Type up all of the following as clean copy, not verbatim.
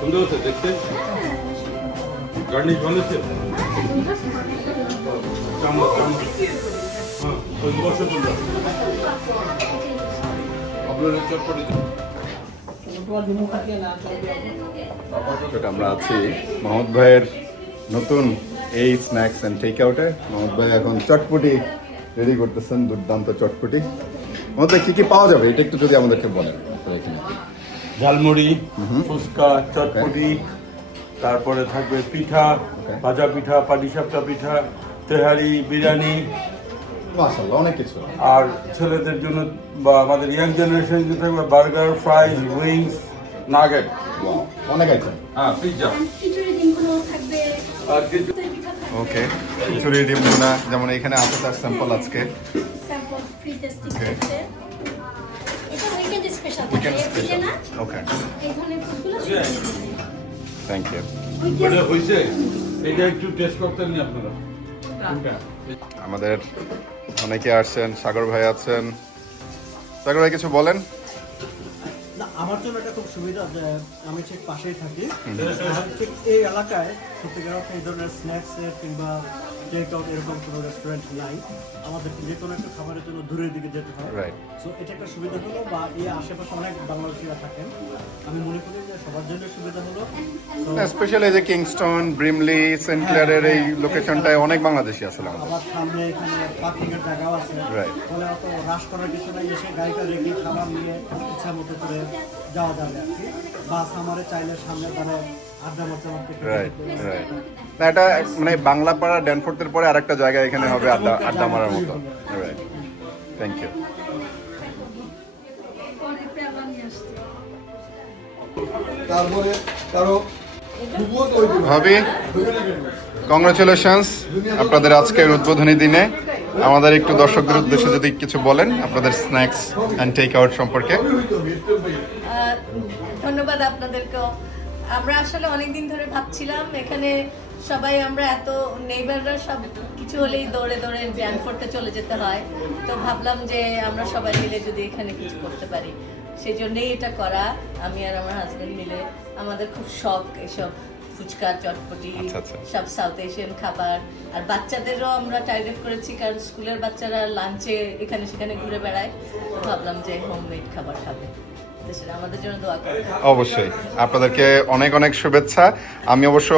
সুন্দর হচ্ছে দেখতে, গার্নিশ ভালো হচ্ছে। চামচ চামচ, হ্যাঁ ওই বসে বললো আপনার চটপটি। আমরা আছি মোহাম্মদ ভাইয়ের নতুন এই স্ন্যাক্স অ্যান্ড টেক আউটে। মোহাম্মদ ভাই এখন চটপটি রেডি করতেছেন, দুর্দান্ত চটপটি। মোহাম্মদ ভাই কী কী পাওয়া যাবে এটা একটু যদি আমাদেরকে বলেন। ঝালমুড়ি, ফুচকা, চটপটি, তারপরে থাকবে পিঠা, ভাজা পিঠা, পাটিসাপটা পিঠা, তেহারি, বিরিয়ানি, মাশাআল্লাহ অনেক কিছু। আর ছেলেদের জন্য বা আমাদের ইয়াং জেনারেশন জন্য থাকবে বার্গার, ফ্রাইজ, উইংস, নাগেট, অনেক আইটেম। হ্যাঁ পিৎজা। আর কিছু ওকে, খিচুড়ি ডিম ভুনা যেমন এখানে আছে তার স্যাম্পল আজকে। Sample free testing Okay. করতে। এটা উইকেন্ড স্পেশাল Weekend থাকে, special. না? ওকে, এই ধরনের ফুডগুলো থ্যাংক ইউ। ওটা হয়েছে, এটা একটু টেস্ট করতেন নি আপনারা? কোনটা? আমাদের অনেকে আসছেন, সাগর ভাই আছেন। সাগর ভাই কিছু বলেন। না, আমার জন্য এটা খুব সুবিধা যে আমি ঠিক পাশেই থাকি। আর ঠিক এই এলাকায় সত্যিকার অর্থে এই ধরনের স্ন্যাক্সের কিংবা টেক আউট এরকম কোনো রেস্টুরেন্ট নাই। আমাদেরকে যে কোনো একটা খাবারের জন্য দূরের দিকে যেতে হয়। রাইট, সো এটা একটা সুবিধা হলো, বা এই আশেপাশে অনেক বাংলাদেশিরা থাকেন। আমি মনে করি যে সবার জন্য সুবিধা হলো। স্পেশালি যে কিংস্টন, ব্রিমলি, সেন্ট ক্লেয়ারের এই লোকেশনটায় অনেক বাংলাদেশি আসলে আমাদের। আবার সামনে এখানে পার্কিং এর জায়গাও আছে। Right. ফলে অত রাশ করার কিছু নাই, এসে গাড়িটা রেখে খাবার নিয়ে ইচ্ছা মতো করে যাওয়া যাবে আর কি। বা সামারে চাইলে সামনে মানে আড্ডা মারতে মারতে রাইট রাইট। না এটা মানে বাংলাপাড়া ড্যানফোর্টের পরে আরেকটা জায়গা এখানে হবে আড্ডা মারার মতো। Right, thank you. তারপরে কারো ভাবি, কংগ্রাচুলেশনস আপনাদের আজকের উদ্বোধনী দিনে। আমাদের একটু দর্শকদের উদ্দেশ্যে যদি কিছু বলেন আপনাদের স্ন্যাক্স অ্যান্ড টেক আউট সম্পর্কে। ধন্যবাদ আপনাদেরকেও। আমরা আসলে অনেকদিন ধরে ভাবছিলাম এখানে সবাই আমরা এত নেইবাররা সব কিছু হলেই দৌড়ে দৌড়ে ড্যানফোর্টে চলে যেতে হয়, তো ভাবলাম যে আমরা সবাই মিলে যদি এখানে কিছু করতে পারি, সেই জন্যই এটা করা। আমি আর আমার হাজবেন্ড মিলে, আমাদের খুব শখ এসব ফুচকা, চটপটি, সব সাউথ এশিয়ান খাবার। আর বাচ্চাদেরও আমরা টার্গেট করেছি, কারণ স্কুলের বাচ্চারা লাঞ্চে এখানে সেখানে ঘুরে বেড়ায়, ভাবলাম যে হোমমেড খাবার খাবে। আমাদের জন্য দোয়া করবেন। অবশ্যই, আপনাদেরকে অনেক অনেক শুভেচ্ছা। আমি অবশ্য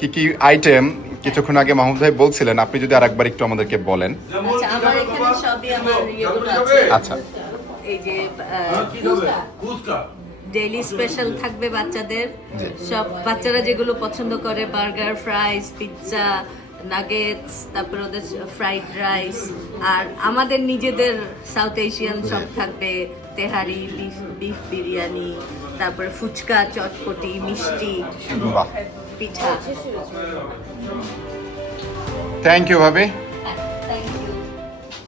কি কি আইটেম কিছুক্ষণ আগে মাহমুদ ভাই বলছিলেন, আপনি যদি আরেকবার একটু আমাদেরকে বলেন। আচ্ছা, আমার এখানে সবই আমার ইয়েগুলো আছে। আচ্ছা, এই যে ডেইলি স্পেশাল থাকবে বাচ্চাদের, সব বাচ্চারা যেগুলো পছন্দ করে, বার্গার, ফ্রাইজ, পিৎজা, নাগেটস, তারপরে ওদের ফ্রাইড রাইস। আর আমাদের নিজেদের সাউথ এশিয়ান সব থাকবে, তেহারি, বিফ বিরিয়ানি, তারপরে ফুচকা, চটপটি, মিষ্টি, বাহ, পিঠা। থ্যাংক ইউ ভাবি। Thank you.